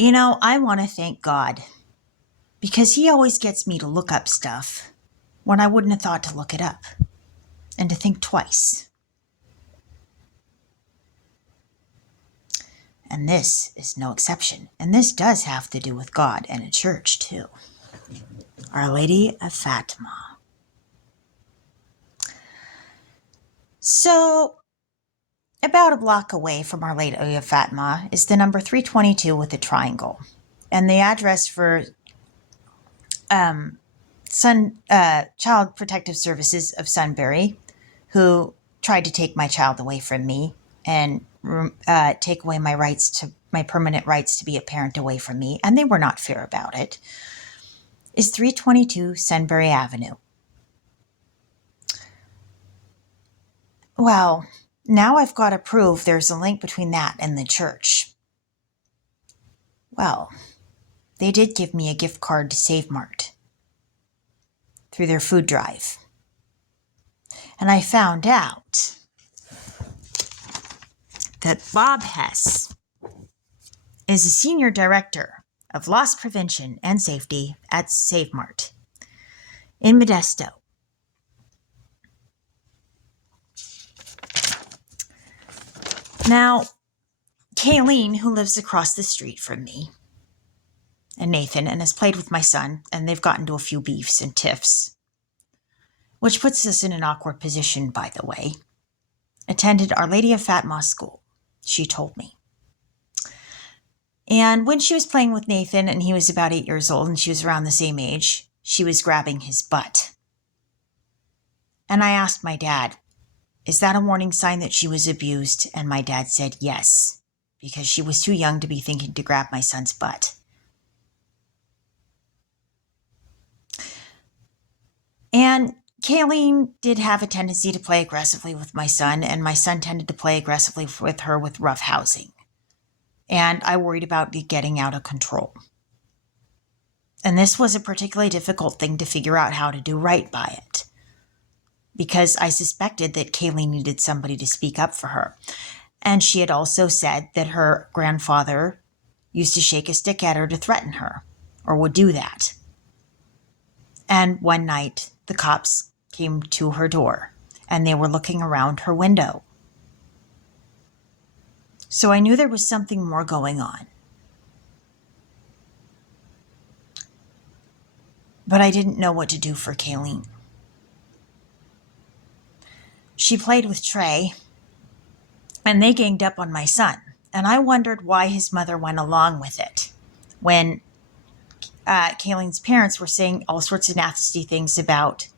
I want to thank God because He always gets me to look up stuff when I wouldn't have thought to look it up and to think twice. And this is no exception. And this does have to do with God and a church, too. Our Lady of Fatima. So, about a block away from Our Lady of Fatima is the number 322 with a triangle. And the address for Child Protective Services of Sunbury, who tried to take my child away from me and take away my permanent rights to be a parent away from me, and they were not fair about it, is 322 Sunbury Avenue. Well, now I've got to prove there's a link between that and the church. Well, they did give me a gift card to Save Mart through their food drive. And I found out that Bob Hess is a senior director of loss prevention and safety at Save Mart in Modesto. Now, Kayleen, who lives across the street from me, and Nathan, and has played with my son, and they've gotten to a few beefs and tiffs, which puts us in an awkward position, by the way, attended Our Lady of Fatima school, she told me. And when she was playing with Nathan, and he was about 8 years old, and she was around the same age, she was grabbing his butt. And I asked my dad, is that a warning sign that she was abused? And my dad said yes, because she was too young to be thinking to grab my son's butt. And Kayleen did have a tendency to play aggressively with my son, and my son tended to play aggressively with her with rough housing. And I worried about it getting out of control. And this was a particularly difficult thing to figure out how to do right by it, because I suspected that Kaylee needed somebody to speak up for her. And she had also said that her grandfather used to shake a stick at her to threaten her, or would do that. And one night, the cops came to her door, and they were looking around her window. So I knew there was something more going on. But I didn't know what to do for Kayleen. She played with Trey, and they ganged up on my son. And I wondered why his mother went along with it when Kayleen's parents were saying all sorts of nasty things about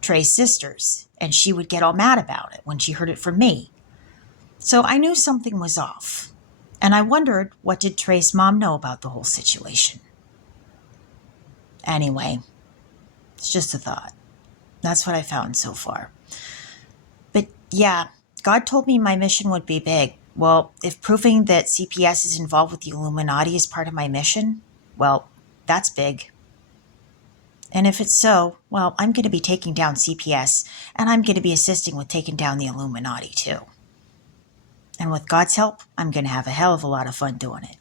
Trey's sisters, and she would get all mad about it when she heard it from me. So I knew something was off, and I wondered, what did Trey's mom know about the whole situation? Anyway, it's just a thought. That's what I found so far. But yeah, God told me my mission would be big. Well, if proving that CPS is involved with the Illuminati is part of my mission, well, that's big. And if it's so, well, I'm going to be taking down CPS, and I'm going to be assisting with taking down the Illuminati too. And with God's help, I'm going to have a hell of a lot of fun doing it.